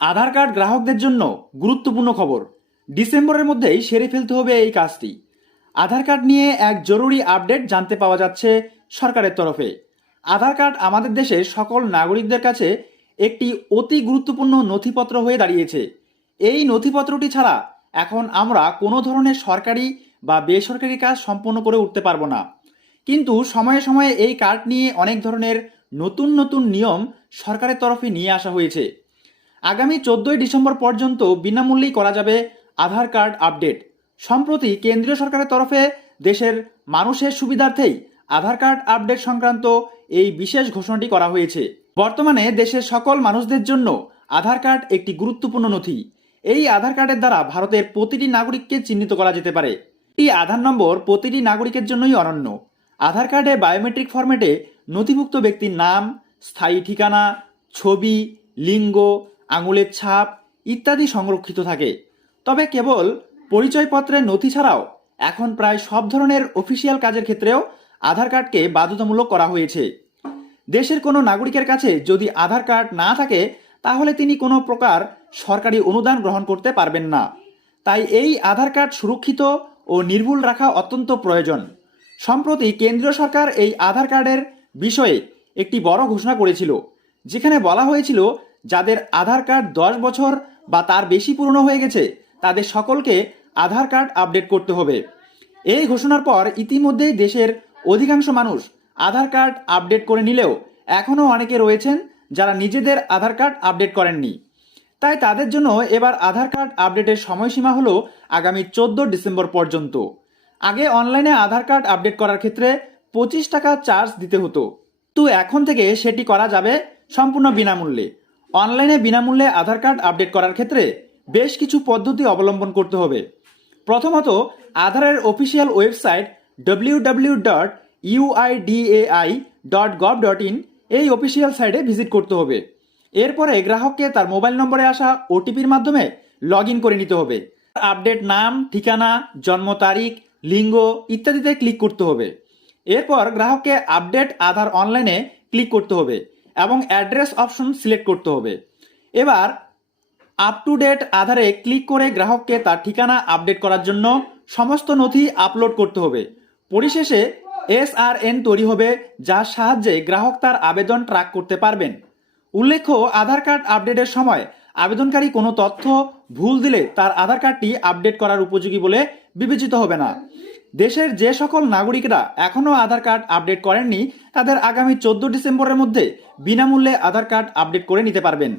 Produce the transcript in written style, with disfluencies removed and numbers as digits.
আধার card গ্রাহকদের জন্য গুরুত্বপূর্ণ খবর। ডিসেম্বরের মধ্যেই সেরে ফেলতে হবে এই কাজটি। আধার কার্ড নিয়ে এক জরুরি আপডেট জানতে পাওয়া যাচ্ছে সরকারের তরফে। আধার কার্ড আমাদের দেশের সকল নাগরিকদের কাছে একটি অতি গুরুত্বপূর্ণ নথিপত্র হয়ে দাঁড়িয়েছে। এই নথিপত্রটি ছাড়া এখন আমরা কোনো ধরনের সরকারি বা বেসরকারি কাজ সম্পন্ন করে উঠতে পারবো না। কিন্তু সময়ে সময়ে এই কার্ড নিয়ে অনেক ধরনের নতুন নতুন নিয়ম সরকারের তরফে নিয়ে আসা হয়েছে। আগামী 14ই ডিসেম্বর পর্যন্ত বিনামূল্যেই করা যাবে আধার কার্ড আপডেট। সম্প্রতি কেন্দ্রীয় সরকারের তরফে দেশের মানুষের সুবিধার্থেই আধার কার্ড আপডেট সংক্রান্ত এই বিশেষ ঘোষণাটি করা হয়েছে। বর্তমানে দেশের সকল মানুষদের জন্য আধার কার্ড একটি গুরুত্বপূর্ণ নথি। এই আধার কার্ডের দ্বারা ভারতের প্রতিটি নাগরিককে চিহ্নিত করা যেতে পারে। এই আধার নম্বর প্রতিটি নাগরিকের জন্যই অনন্য। আধার কার্ডে বায়োমেট্রিক ফরম্যাটে নথিভুক্ত ব্যক্তির নাম, স্থায়ী ঠিকানা, ছবি, লিঙ্গ, আঙুলের ছাপ ইত্যাদি সংরক্ষিত থাকে। তবে কেবল পরিচয়পত্রের নথি ছাড়াও এখন প্রায় সব ধরনের অফিসিয়াল কাজের ক্ষেত্রেও আধার কার্ডকে বাধ্যতামূলক করা হয়েছে। দেশের কোনো নাগরিকের কাছে যদি আধার কার্ড না থাকে তাহলে তিনি কোনো প্রকার সরকারি অনুদান গ্রহণ করতে পারবেন না। তাই এই আধার কার্ড সুরক্ষিত ও নির্ভুল রাখা অত্যন্ত প্রয়োজন। সম্প্রতি কেন্দ্রীয় সরকার এই আধার কার্ডের বিষয়ে একটি বড় ঘোষণা করেছিল, যেখানে বলা হয়েছিল যাদের আধার কার্ড 10 বছর বা তার বেশি পুরনো হয়ে গেছে তাদের সকলকে আধার কার্ড আপডেট করতে হবে। এই ঘোষণার পর ইতিমধ্যেই দেশের অধিকাংশ মানুষ আধার কার্ড আপডেট করে নিলেও এখনও অনেকে রয়েছেন যারা নিজেদের আধার কার্ড আপডেট করেননি। তাই তাদের জন্য এবার আধার কার্ড আপডেটের সময়সীমা হলো আগামী 14 ডিসেম্বর পর্যন্ত। আগে অনলাইনে আধার কার্ড আপডেট করার ক্ষেত্রে 25 টাকা চার্জ দিতে হতো, কিন্তু এখন থেকে সেটি করা যাবে সম্পূর্ণ বিনামূল্যে। অনলাইনে বিনামূল্যে আধার কার্ড আপডেট করার ক্ষেত্রে বেশ কিছু পদ্ধতি অবলম্বন করতে হবে। প্রথমত, আধারের অফিসিয়াল ওয়েবসাইট www.uidai.gov.in এই অফিসিয়াল সাইটে ভিজিট করতে হবে। এরপরে গ্রাহককে তার মোবাইল নম্বরে আসা ওটিপির মাধ্যমে লগ ইন করে নিতে হবে। আপডেট নাম, ঠিকানা, জন্ম তারিখ, লিঙ্গ ইত্যাদিতে ক্লিক করতে হবে। এরপর গ্রাহককে আপডেট আধার অনলাইনে ক্লিক করতে হবে এবং অ্যাড্রেস অপশন সিলেক্ট করতে হবে। এবার আপ টু ডেট আধারে ক্লিক করে গ্রাহককে তার ঠিকানা আপডেট করার জন্য সমস্ত নথি আপলোড করতে হবে। পরিশেষে SRN তৈরি হবে, যার সাহায্যে গ্রাহক তার আবেদন ট্র্যাক করতে পারবেন। উল্লেখ্য, আধার কার্ড আপডেটের সময় আবেদনকারী কোনো তথ্য ভুল দিলে তার আধার কার্ডটি আপডেট করার উপযোগী বলে বিবেচিত হবে না। দেশের যে সকল নাগরিকরা এখনও আধার কার্ড আপডেট করেননি তাদের আগামী 14 ডিসেম্বরের মধ্যে বিনামূল্যে আধার কার্ড আপডেট করে নিতে পারবেন।